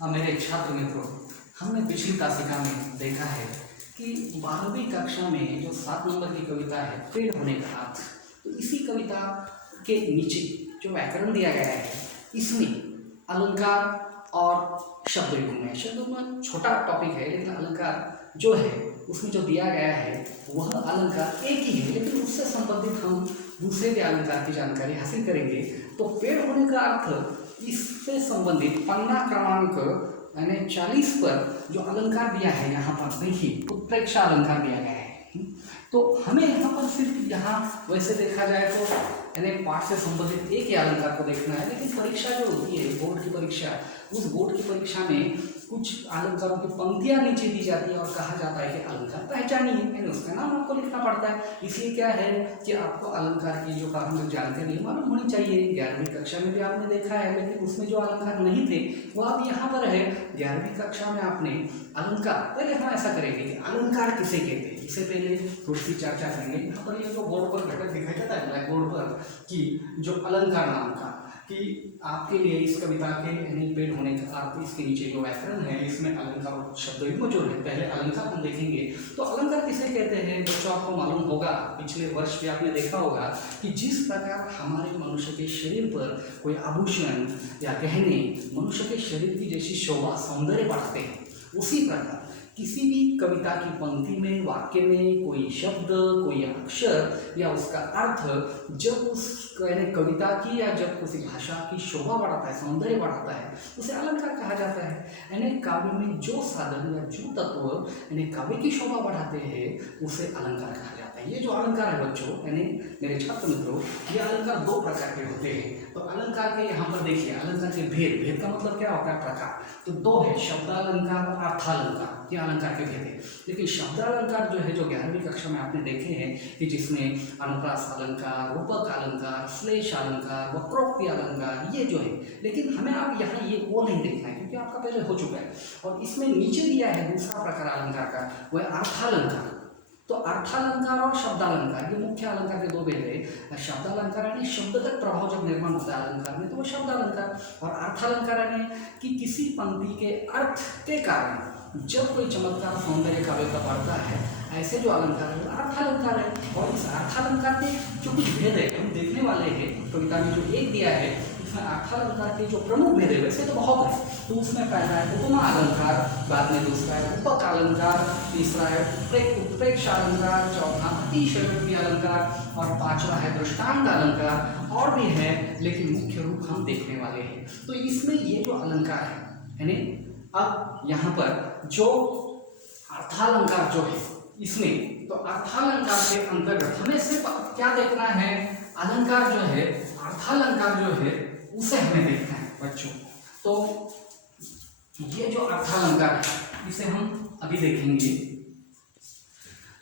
हाँ मेरे छात्र मित्रों, हमने पिछली तासिका में देखा है कि 12वीं कक्षा में जो 7 नंबर की कविता है पेड़ होने का अर्थ, तो इसी कविता के नीचे जो व्याकरण दिया गया है इसमें अलंकार और शब्द युग्म है। शब्द युग्म छोटा टॉपिक है, लेकिन अलंकार जो है उसमें जो दिया गया है वह अलंकार एक ही है, लेकिन उससे संबंधित हम दूसरे के अलंकार की जानकारी हासिल करेंगे। तो पेड़ होने का अर्थ इससे संबंधित पन्ना क्रमांक यानी 40 पर जो अलंकार दिया है यहाँ पर देखिए, उत्प्रेक्षा अलंकार दिया गया है। तो हमें यहाँ पर सिर्फ यहाँ वैसे देखा जाए तो यानी पाठ से संबंधित एक ही अलंकार को देखना है, लेकिन परीक्षा जो होती है बोर्ड की परीक्षा, उस बोर्ड की परीक्षा में कुछ अलंकारों की पंक्तियां नीचे दी जाती है और कहा जाता है कि अलंकार पहचानिए, यानी उसका नाम आपको लिखना पड़ता है। इसलिए क्या है कि आपको अलंकार की जो प्रारंभिक जानकारी मालूम होनी चाहिए। 11वीं कक्षा में भी आपने देखा है, लेकिन उसमें जो अलंकार नहीं थे वो अब यहाँ पर है। 11वीं कक्षा में आपने अलंकार, पहले हम ऐसा करेंगे कि अलंकार किसे कहते हैं, इससे पहले थोड़ी सी चर्चा करेंगे। यहाँ पर ये जो बोर्ड पर घटक दिखाई देता है ब्लैक बोर्ड पर कि जो अलंकार नाम का, कि आपके लिए इस कविता के यानी पेड़ होने का अर्थ इसके नीचे जो व्याकरण है इसमें अलंकार और शब्द युग्म जो है, पहले अलंकार हम देखेंगे। तो अलंकार किसे कहते हैं बच्चों, आपको मालूम होगा, पिछले वर्ष भी आपने देखा होगा कि जिस प्रकार हमारे मनुष्य के शरीर पर कोई आभूषण या गहने मनुष्य के शरीर की जैसी शोभा सौंदर्य बढ़ाते हैं, उसी प्रकार किसी भी कविता की पंक्ति में, वाक्य में कोई शब्द, कोई अक्षर या उसका अर्थ जब उस कविता की या जब किसी भाषा की शोभा बढ़ाता है, सौंदर्य बढ़ाता है, उसे अलंकार कहा जाता है। यानी काव्य में जो साधन या जो तत्व यानी काव्य की शोभा बढ़ाते हैं उसे अलंकार कहा जाता है। ये जो अलंकार है बच्चों, यानी मेरे छात्र मित्रों, ये अलंकार 2 प्रकार के होते हैं। तो अलंकार के यहाँ पर देखिए, अलंकार के भेद, भेद का मतलब क्या होता है, प्रकार। तो 2 है, शब्दालंकार और अर्थालंकार, ये अलंकार के भेद है। लेकिन शब्दालंकार जो है, जो 11वीं कक्षा में आपने देखे हैं कि जिसमें अनुप्रास अलंकार, रूपक अलंकार, श्लेष अलंकार, वक्रोक्ति अलंकार, ये जो है, लेकिन हमें अब यहाँ ये वो नहीं देखना है क्योंकि आपका पहले हो चुका है। और इसमें नीचे दिया है दूसरा प्रकार अलंकार का, वह अर्थालंकार। तो अर्थालंकार और शब्दालंकार, ये मुख्य अलंकार के 2 भेद है। शब्दालंकार यानी शब्दगत प्रभाव जब निर्माण होता है अलंकार में तो वो शब्दालंकार, और अर्थालंकार यानी कि किसी पंक्ति के अर्थ के कारण जब कोई चमत्कार सौंदर्य काव्य का बढ़ता है, ऐसे जो अलंकार है अर्थालंकार है। और इस अर्थालंकार के जो कुछ भेद है हम देखने वाले हैं, कविता में जो एक दिया है इसमें अर्थालंकार के जो प्रमुख भेद है, वैसे तो बहुत है। तो उसमें पहला है उपमा अलंकार, बाद में दूसरा है रूपक अलंकार, तीसरा है उत्प्रेक्षा अलंकार, चौथा अतिशयोक्ति अलंकार और 5वां है दृष्टांत अलंकार। और भी है, लेकिन मुख्य रूप हम देखने वाले हैं। तो इसमें ये जो अलंकार है, यानी अब यहाँ पर जो अर्थालंकार जो है इसमें, तो अर्थालंकार के अंतर्गत हमें सिर्फ क्या देखना है, अलंकार जो है, अर्थालंकार जो है उसे हमें देखना है बच्चों। तो ये जो अर्थालंकार है इसे हम अभी देखेंगे।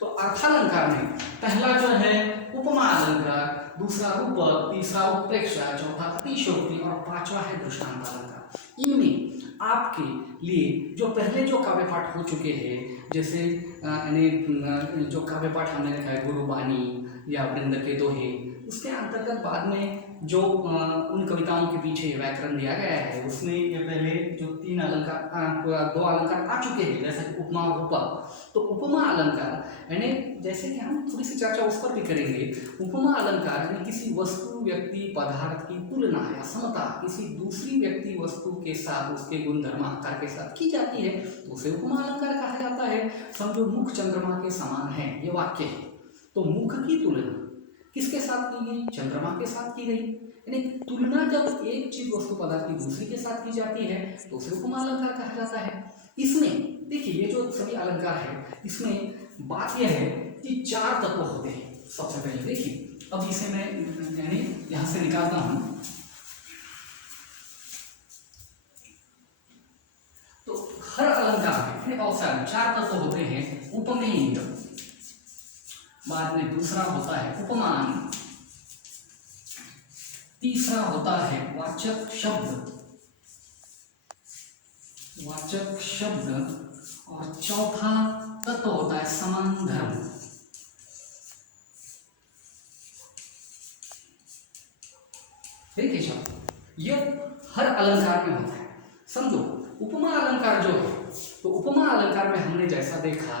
तो अर्थालंकार में पहला जो है उपमा अलंकार, दूसरा रूपक, तीसरा उत्प्रेक्षा, चौथा अतिशयोक्ति और 5वां है दृष्टांत अलंकार। इनमें आपके लिए जो पहले जो काव्य पाठ हो चुके हैं, जैसे यानी जो काव्य पाठ हमने देखा है गुरुबानी या वृंद के दोहे, उसके अंतर्गत बाद में जो उन कविताओं के पीछे व्याकरण दिया गया है उसमें ये पहले जो 2 अलंकार आ चुके हैं, जैसे उपमा और रूपक। तो उपमा अलंकार यानी जैसे कि हम थोड़ी सी चर्चा उस पर भी करेंगे। उपमा अलंकार यानी किसी वस्तु, व्यक्ति, पदार्थ की तुलना या समता किसी दूसरी व्यक्ति वस्तु के साथ उसके गुणधर्म आकार के साथ की जाती है, तो उसे उपमा अलंकार कहा जाता है। समझो मुख चंद्रमा के समान है, ये वाक्य है, तो मुख की तुलना किसके साथ की गई, चंद्रमा के साथ की गई। यानी तुलना जब एक चीज वस्तु पदार्थ की दूसरी के साथ की जाती है तो उसे उपमा अलंकार कहा जाता है। इसमें देखिए ये जो सभी अलंकार है इसमें बात यह है कि 4 तत्व होते हैं। सबसे पहले देखिए, अब इसे मैं यानी यहां से निकालता हूं, तो हर अलंकार में बहुत सारे 4 तत्व होते हैं। उपमेय, बाद में दूसरा होता है उपमान, तीसरा होता है वाचक शब्द, वाचक शब्द, और चौथा तत्व होता है समान धर्म। देखिए साहब, ये हर अलंकार में होता है। समझो उपमा अलंकार जो है, तो उपमा अलंकार में हमने जैसा देखा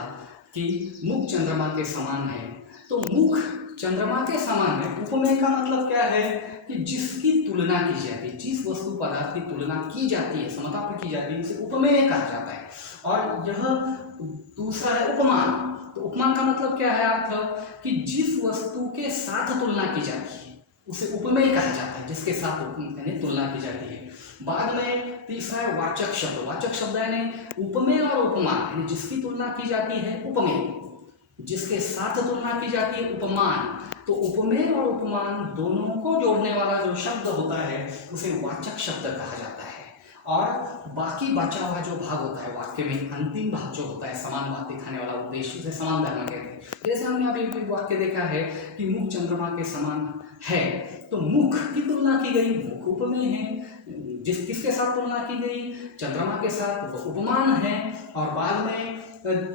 कि मुख चंद्रमा के समान है, तो मुख चंद्रमा के समान है। उपमेय का मतलब क्या है कि जिसकी तुलना की जाती है, जिस वस्तु पदार्थ की तुलना की जाती है, समता पर की जाती है, उसे उपमेय कहा जाता है। और यह दूसरा है उपमान। तो उपमान का मतलब क्या है अर्थ कि जिस वस्तु के साथ तुलना की जाती है उसे उपमेय कहा जाता है, जिसके साथ यानी तुलना की जाती है। बाद में तीसरा है वाचक शब्द। वाचक शब्द यानी उपमेय और उपमान, यानी जिसकी तुलना की जाती है उपमेय, जिसके साथ तुलना की जाती है उपमान। तो उपमेय और उपमान दोनों को जोड़ने वाला जो शब्द होता है उसे वाचक शब्द कहा जाता है। और बाकी बचा हुआ जो भाग होता है वाक्य में, अंतिम भाग जो होता है समान बात दिखाने वाला उद्देश्य, उसे समान धर्म कहते हैं। जैसे हमने अभी एक वाक्य देखा है कि मुख चंद्रमा के समान है, तो मुख की तुलना की गई, मुख उपमेय है। किसके साथ तुलना की गई? चंद्रमा के साथ, वो उपमान है। और बाद में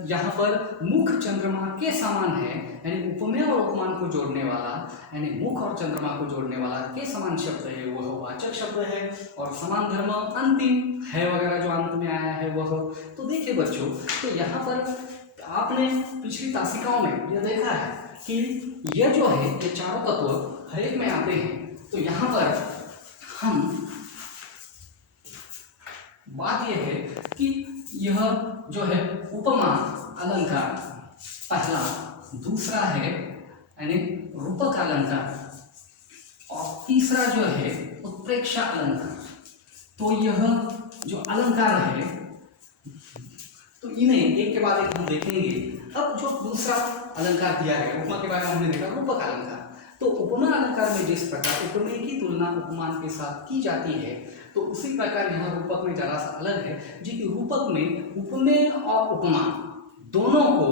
यहाँ पर मुख चंद्रमा के समान है, यानी उपमेय और उपमान को जोड़ने वाला, यानी मुख और चंद्रमा को जोड़ने वाला के समान शब्द है वह वाचक शब्द है। और समान धर्म अंतिम है वगैरह जो अंत में आया है वह। तो देखिए बच्चों, तो यहाँ पर आपने पिछली तासिकाओं में यह देखा है कि यह जो है ये चारों तत्व हर एक में आते हैं। तो यहाँ पर हम बात यह है कि यह जो है उपमा अलंकार पहला, दूसरा है यानी रूपक अलंकार, और तीसरा जो है उत्प्रेक्षा अलंकार। तो यह जो अलंकार है, तो इन्हें एक के बाद एक हम देखेंगे। अब जो दूसरा अलंकार दिया है, उपमा के बारे में हमने देखा रूपक अलंकार। तो उपमा अलंकार में जिस प्रकार उपमेय की तुलना उपमान के साथ की जाती है, तो उसी प्रकार यहाँ रूपक में जरा सा अलग है, जी कि रूपक में उपमेय और उपमान दोनों को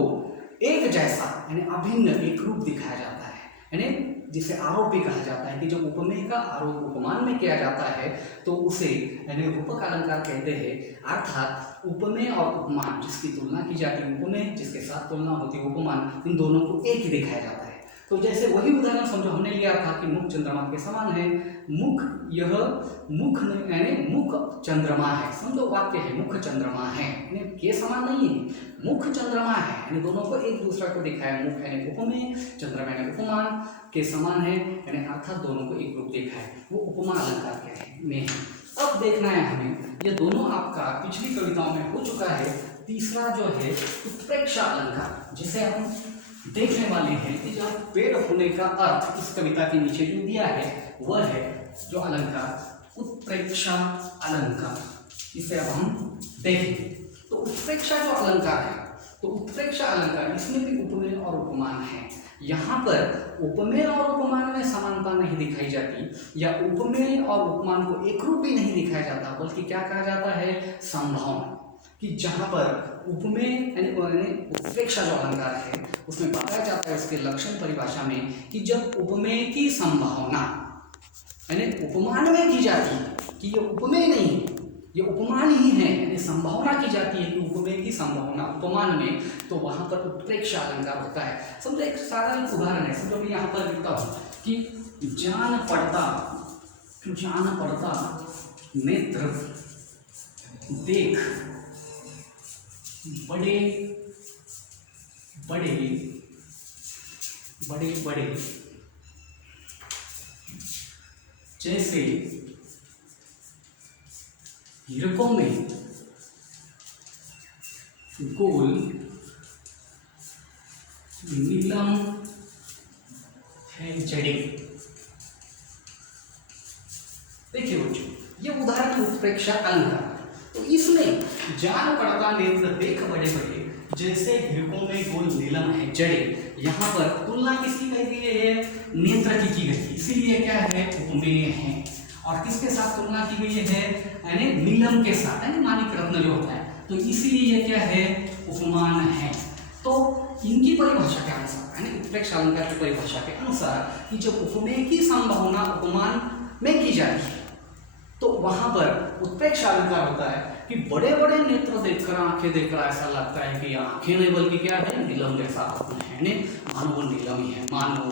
एक जैसा यानी अभिन्न एक रूप दिखाया जाता है, यानी जिसे आरोप भी कहा जाता है कि जब उपमेय का आरोप उपमान में किया जाता है तो उसे यानी रूपक अलंकार कहते हैं। अर्थात उपमेय और उपमान जिसकी तुलना की जाती है, उपमेय जिसके साथ तुलना होती है उपमान, इन दोनों को एक ही दिखाया जाता है। तो जैसे वही उदाहरण समझो हमने लिया था कि मुख चंद्रमा के समान है। मुख, यह मुख यानी मुख चंद्रमा है, समझो वाक्य है मुख चंद्रमा है, यानी के समान नहीं है, मुख चंद्रमा है, यानी दोनों को एक दूसरे को दिखाया। मुख यानी उपमेय, चंद्रमा यानी उपमान के समान है, यानी अर्थात दोनों को एक रूप देखा है, वो उपमा अलंकार के में है। अब देखना है हमें, ये दोनों आपका पिछली कविताओं में हो चुका है। तीसरा जो है उत्प्रेक्षा अलंकार, जिसे हम देखने वाले हैं कि जब पेड़ होने का अर्थ इस कविता के नीचे जो दिया है वह है जो अलंकार उत्प्रेक्षा अलंकार। इसे अब हम देखेंगे। तो उत्प्रेक्षा जो अलंकार है, तो उत्प्रेक्षा अलंकार इसमें भी उपमेय और उपमान है। यहाँ पर उपमेय और उपमान में समानता नहीं दिखाई जाती, या उपमेय और उपमान को एक रूप भी नहीं दिखाया जाता, बल्कि क्या कहा जाता है संभावना, कि जहाँ पर उपमेय यानी उत्प्रेक्षा जो अलंकार है उसमें बताया जाता है उसके लक्षण परिभाषा में कि जब उपमेय की संभावना यानी उपमान में की जाती है कि ये उपमेय नहीं है, ये उपमान ही है, यानी संभावना की जाती है कि उपमेय की संभावना उपमान में, तो वहाँ पर उत्प्रेक्षा अलंकार होता है। समझो एक साधारण उदाहरण है, समझो मैं यहाँ पर लिखता हूँ कि जान पड़ता नेत्र देख बड़े जैसे हीरकों में गोल नीलम है जड़े। देखिए बच्चों, ये उदाहरण उत्प्रेक्षा अलंकार। तो इसमें जान पड़ता नेत्र देख बड़े जैसे हीरकों में गोल नीलम है जड़े, यहाँ पर तुलना किसकी की गई है? नेत्र की गई, इसीलिए क्या है उपमेय है। और किसके साथ तुलना की गई है? यानी नीलम के साथ, यानी माणिक रत्न जो होता है, तो इसीलिए क्या है उपमान है। तो इनकी परिभाषा के अनुसार यानी उत्प्रेक्षा अलंकार की परिभाषा के अनुसार कि जब उपमेय की संभावना उपमान में की जाती है तो वहां पर उत्प्रेक्षा अलंकार होता है कि बड़े बड़े नेत्र देखकर, आंखें देखकर ऐसा लगता है कि आंखें नहीं बल्कि क्या है नीलम जैसा है, मानो वो नीलम ही है, मानो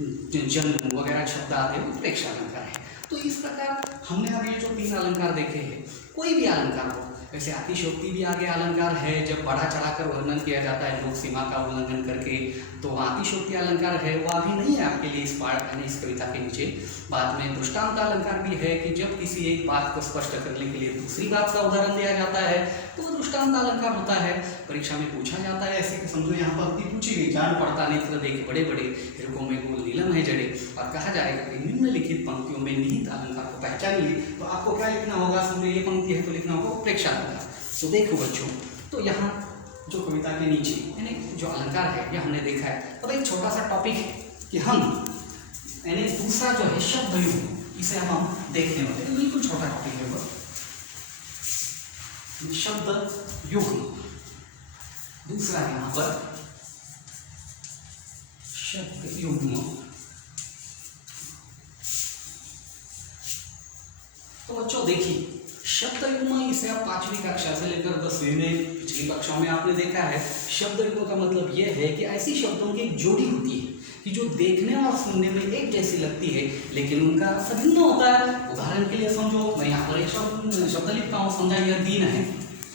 जन्म वगैरह शब्द आते हैं, उत्प्रेक्षा अलंकार है। तो इस प्रकार हमने अब ये जो तीन अलंकार देखे हैं, कोई भी अलंकार हो, वैसे अतिशयोक्ति भी आगे अलंकार है, जब बढ़ा चढ़ाकर वर्णन किया जाता है लोक सीमा का उल्लंघन करके, तो वहाँ अतिशयोक्ति अलंकार है, वो अभी नहीं है आपके लिए इस पाठ यानी इस कविता के नीचे। बाद में दृष्टांत अलंकार भी है कि जब किसी एक बात को स्पष्ट करने के लिए दूसरी बात का उदाहरण दिया जाता है तो वो दृष्टांत अलंकार होता है। परीक्षा में पूछा जाता है ऐसे कि समझो यहाँ पर पंक्ति पूछी गई, जान पड़ता नेत्र देखे बड़े बड़े, हिरकों में गोल नीलम है जड़े, और कहा जाएगा कि निम्नलिखित पंक्तियों में निहित अलंकार को पहचानिए। तो आपको क्या लिखना होगा, समझो ये पंक्ति है तो लिखना होगा प्रेक्षा अलंकार। तो देखो बच्चों, तो यहाँ जो कविता के नीचे यानी जो अलंकार है ये हमने देखा है। अब एक छोटा सा टॉपिक है कि हम यानी दूसरा जो है शब्द युग्म, इसे हम देखने वाले हैं। बिल्कुल छोटा टॉपिक है वो, शब्द युग्म। दूसरा यहाँ पर शब्द युग्म। तो बच्चों देखिए, शब्द युग्म इसे आप 5वीं कक्षा से लेकर 10वीं में पिछली कक्षाओं में आपने देखा है। शब्द युग्म का मतलब यह है कि ऐसी शब्दों की एक जोड़ी होती है कि जो देखने और सुनने में एक जैसी लगती है लेकिन उनका अर्थ भिन्न होता है। उदाहरण के लिए समझो, मैं यहाँ पर एक शब्द लिखता हूँ, समझा यह दिन है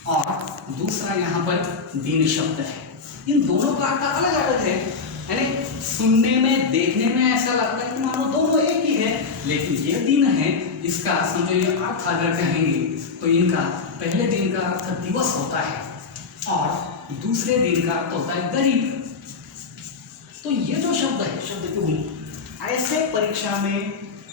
और दूसरा यहाँ पर दिन शब्द है। इन दोनों का अर्थ अलग अलग है, यानी सुनने में देखने में ऐसा लगता है कि मानो दोनों एक ही है, लेकिन ये दिन है, इसका समझो ये अर्थ अगर कहेंगे तो इनका पहले दिन का अर्थ दिवस होता है और दूसरे दिन का अर्थ होता है गरीब। तो ये जो शब्द है शब्द युग्म, ऐसे परीक्षा में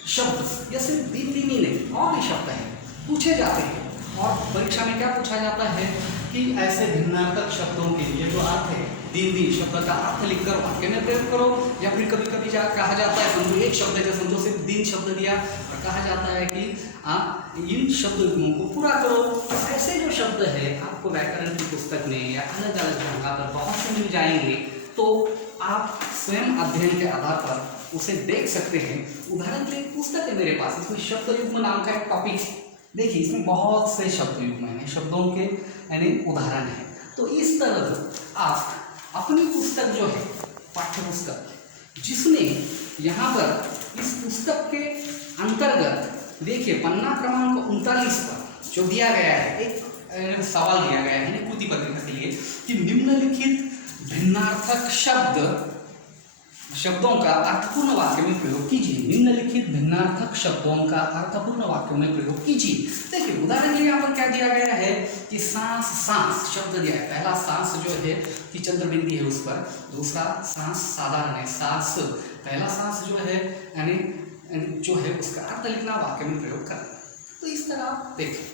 शब्द ये सिर्फ दिन ही नहीं और भी शब्द है पूछे जाते हैं। और परीक्षा में क्या पूछा जाता है कि ऐसे भिन्नार्थक शब्दों के लिए जो अर्थ है दिन दिन शब्द का अर्थ लिखकर वाक्य में प्रयोग करो, या फिर कभी कभी कहा जाता है समझो एक शब्द है, समझो सिर्फ दिन शब्द दिया और कहा जाता है कि इन शब्द युग्मों को पूरा करो। ऐसे जो शब्द है आपको व्याकरण की पुस्तक में या अलग अलग जगह पर बहुत से मिल जाएंगे, तो आप स्वयं अध्ययन के आधार पर उसे देख सकते हैं। उदाहरण के लिए पुस्तक है मेरे पास, इसमें शब्द युग्म नाम का एक टॉपिक है। देखिए इसमें बहुत से शब्द युग्म हैं, शब्दों के यानी उदाहरण है। तो इस तरह आप अपनी पुस्तक जो है पाठ्य पुस्तक, जिसमें यहाँ पर इस पुस्तक के अंतर्गत देखिए पन्ना क्रमांक 39 पर जो दिया गया है एक सवाल दिया गया है यानी कृति पत्रिका के लिए कि निम्नलिखित भिन्नार्थक शब्दों का अर्थपूर्ण वाक्य में प्रयोग कीजिए। निम्नलिखित भिन्नार्थक शब्दों का अर्थपूर्ण वाक्यों में प्रयोग कीजिए। देखिए उदाहरण के लिए यहाँ पर क्या दिया गया है कि सांस सांस शब्द दिया है। पहला सांस जो है कि चंद्र बिंदी है उस पर, दूसरा सांस साधारण है सांस, पहला सांस जो है यानी जो है उसका अर्थ लिखना वाक्य में प्रयोग करना। तो इस तरह आप देखें